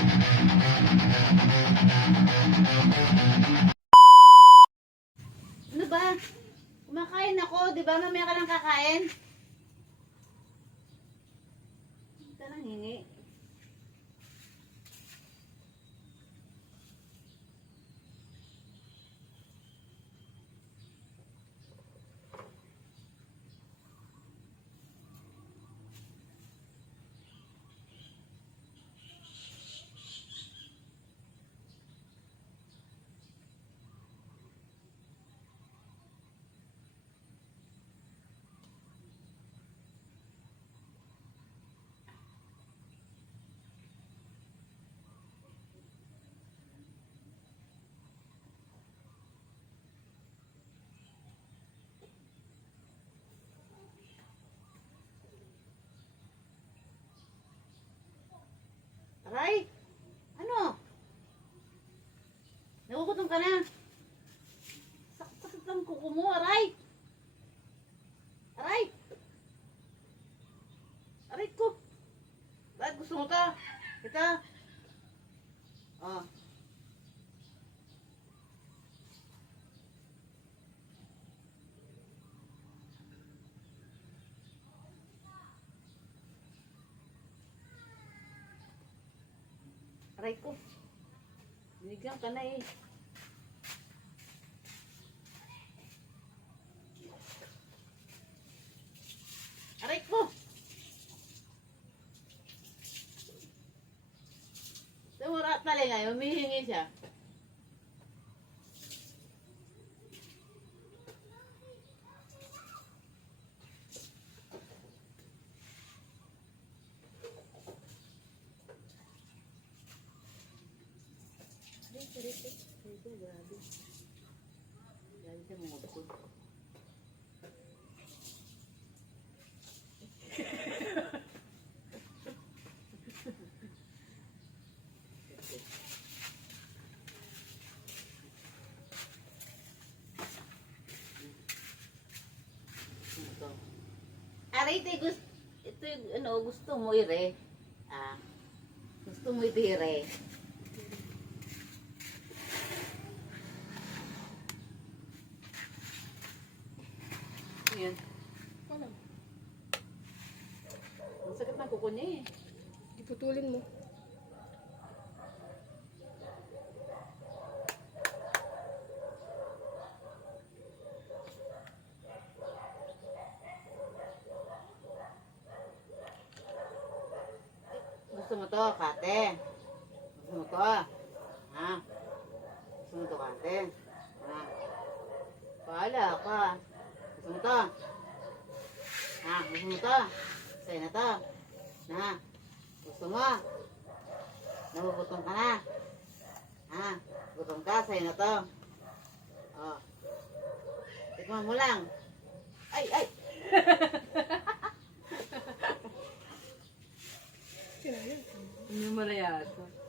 Ano ba? Kumakain ako, di ba? Mamaya ka lang kakain. Hindi ka lang hingi. Aray! Ano? Nagugutom ka na? Sakit lang kuko mo, aray! Aray! Aray ko! Bakit gusto mo ta? Kita? Oh. Aray ko. Binigyan ka na eh. Aray ko. Tumura tali ngayon, humihingi siya. Grabe. Grabe siya mga bukod. Aray, ito yung ano, gusto mo ire. Ah, gusto mo ire. Yan. Alam. Ang sakit ng kuko niya eh. Iputulin mo. Gusto mo to, kate? Gusto mo to? Ha? Gusto mo to, kate? Ha? Paala ka. Gusto mo to? Ha? Gusto mo to? Sa'yo na to? Ha? Gusto mo? Nagugutom ka na? Ha? Gutom ka? Sa'yo na to? Oh. Tikman mo lang. Ay, ay! Sino yun? Hindi mo na yata.